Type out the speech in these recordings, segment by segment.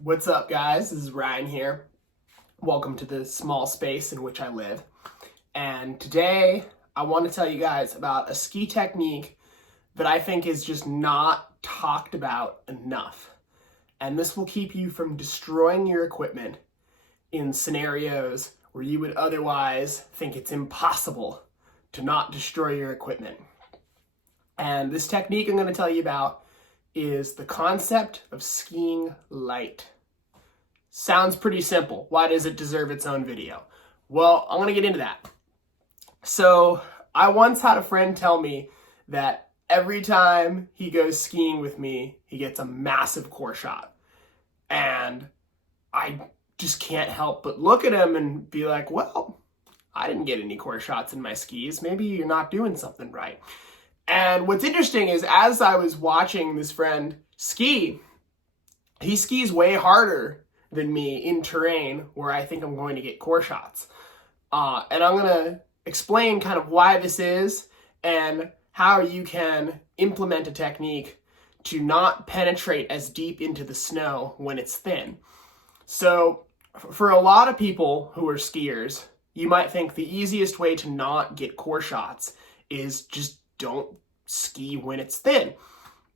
What's up, guys? This is Ryan here. Welcome to the small space in which I live. And today I want to tell you guys about a ski technique that I think is just not talked about enough. And this will keep you from destroying your equipment in scenarios where you would otherwise think it's impossible to not destroy your equipment. And this technique I'm going to tell you about is the concept of skiing light. Sounds pretty simple. Why does it deserve its own video? Well, I'm going to get into that. So I once had a friend tell me that every time he goes skiing with me, he gets a massive core shot. And I just can't help but look at him and be like, well, I didn't get any core shots in my skis. Maybe you're not doing something right. And what's interesting is as I was watching this friend ski, he skis way harder than me in terrain where I think I'm going to get core shots. And I'm going to explain kind of why this is and how you can implement a technique to not penetrate as deep into the snow when it's thin. So for a lot of people who are skiers, you might think the easiest way to not get core shots is just don't ski when it's thin.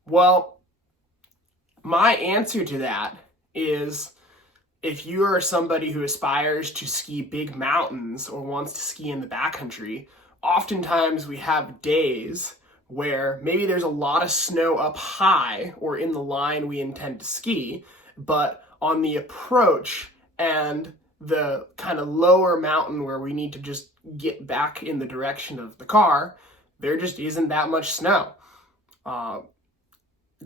Well, my answer to that is if you are somebody who aspires to ski big mountains or wants to ski in the backcountry, oftentimes we have days where maybe there's a lot of snow up high or in the line we intend to ski, but on the approach and the kind of lower mountain where we need to just get back in the direction of the car, there just isn't that much snow.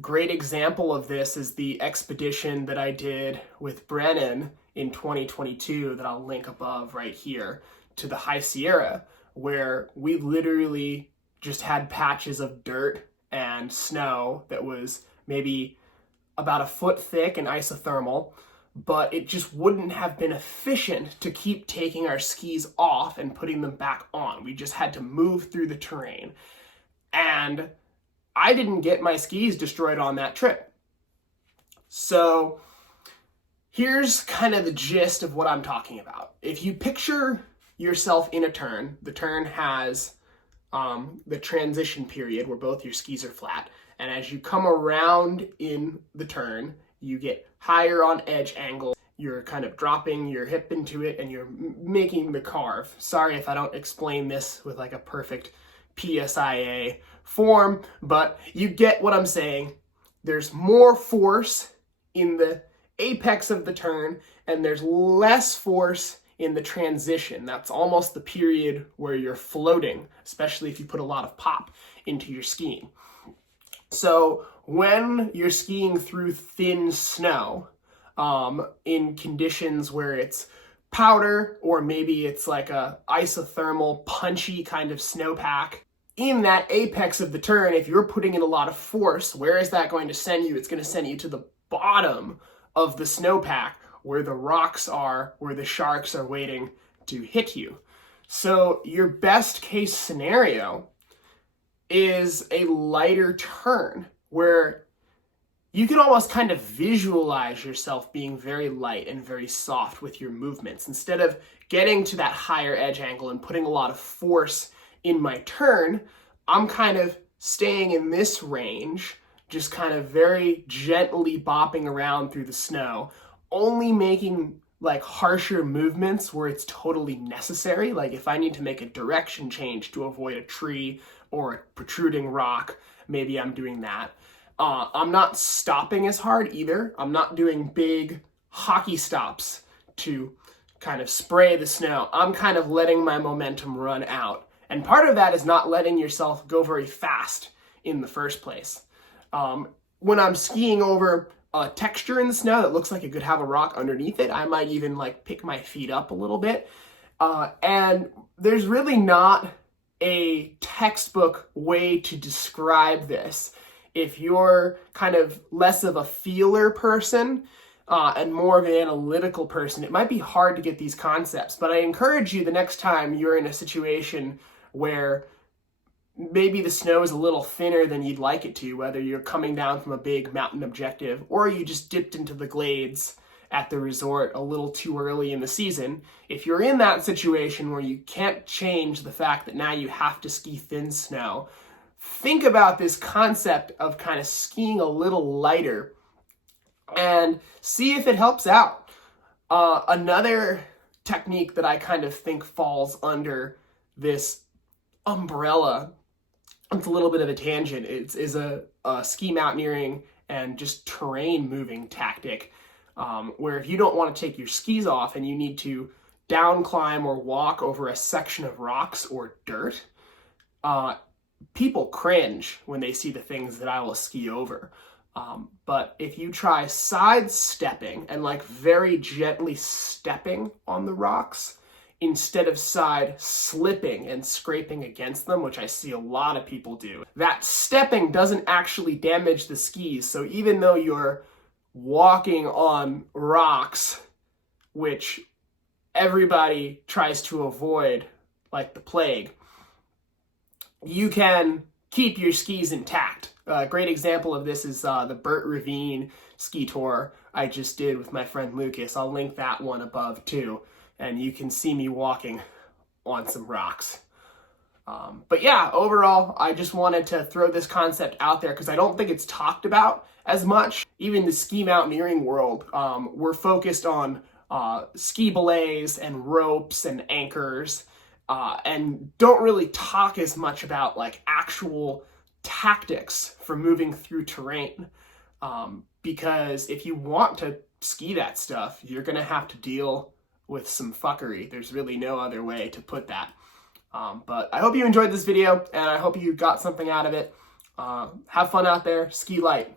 Great example of this is the expedition that I did with Brennan in 2022 that I'll link above right here to the AIARE, where we literally just had patches of dirt and snow that was maybe about a foot thick and isothermal, but it just wouldn't have been efficient to keep taking our skis off and putting them back on. We just had to move through the terrain. And I didn't get my skis destroyed on that trip. So here's kind of the gist of what I'm talking about. If you picture yourself in a turn, the turn has the transition period where both your skis are flat. And as you come around in the turn, you get higher on edge angle. You're kind of dropping your hip into it and you're making the carve. Sorry if I don't explain this with like a perfect PSIA form, but you get what I'm saying. There's more force in the apex of the turn and there's less force in the transition. That's almost the period where you're floating, especially if you put a lot of pop into your skiing. So when you're skiing through thin snow, in conditions where it's powder or maybe it's like a isothermal punchy kind of snowpack, in that apex of the turn, if you're putting in a lot of force, where is that going to send you? It's going to send you to the bottom of the snowpack where the rocks are, where the sharks are waiting to hit you. So your best case scenario is a lighter turn where you can almost kind of visualize yourself being very light and very soft with your movements. Instead of getting to that higher edge angle and putting a lot of force in my turn, I'm kind of staying in this range, just kind of very gently bopping around through the snow, only making like harsher movements where it's totally necessary. Like if I need to make a direction change to avoid a tree or a protruding rock, maybe I'm doing that. I'm not stopping as hard either. I'm not doing big hockey stops to kind of spray the snow. I'm kind of letting my momentum run out. And part of that is not letting yourself go very fast in the first place. When I'm skiing over a texture in the snow that looks like it could have a rock underneath it, I might even like pick my feet up a little bit. And there's really not a textbook way to describe this. If you're kind of less of a feeler person and more of an analytical person, it might be hard to get these concepts. But I encourage you the next time you're in a situation where maybe the snow is a little thinner than you'd like it to, whether you're coming down from a big mountain objective or you just dipped into the glades at the resort a little too early in the season, if you're in that situation where you can't change the fact that now you have to ski thin snow, think about this concept of kind of skiing a little lighter and see if it helps out. Another technique that I kind of think falls under this umbrella, it's a little bit of a tangent, is a ski mountaineering and just terrain moving tactic, where if you don't want to take your skis off and you need to down climb or walk over a section of rocks or dirt, people cringe when they see the things that I will ski over. But if you try sidestepping and like very gently stepping on the rocks instead of side slipping and scraping against them, which I see a lot of people do, that stepping doesn't actually damage the skis. So even though you're walking on rocks, which everybody tries to avoid like the plague, you can keep your skis intact. A great example of this is the Burt Ravine ski tour I just did with my friend Lucas. I'll link that one above too, and you can see me walking on some rocks. But yeah, overall, I just wanted to throw this concept out there because I don't think it's talked about as much. Even the ski mountaineering world, we're focused on ski belays and ropes and anchors, and don't really talk as much about like actual tactics for moving through terrain, because if you want to ski that stuff, you're gonna have to deal with some fuckery. There's really no other way to put that. But I hope you enjoyed this video, and I hope you got something out of it. Have fun out there, ski light.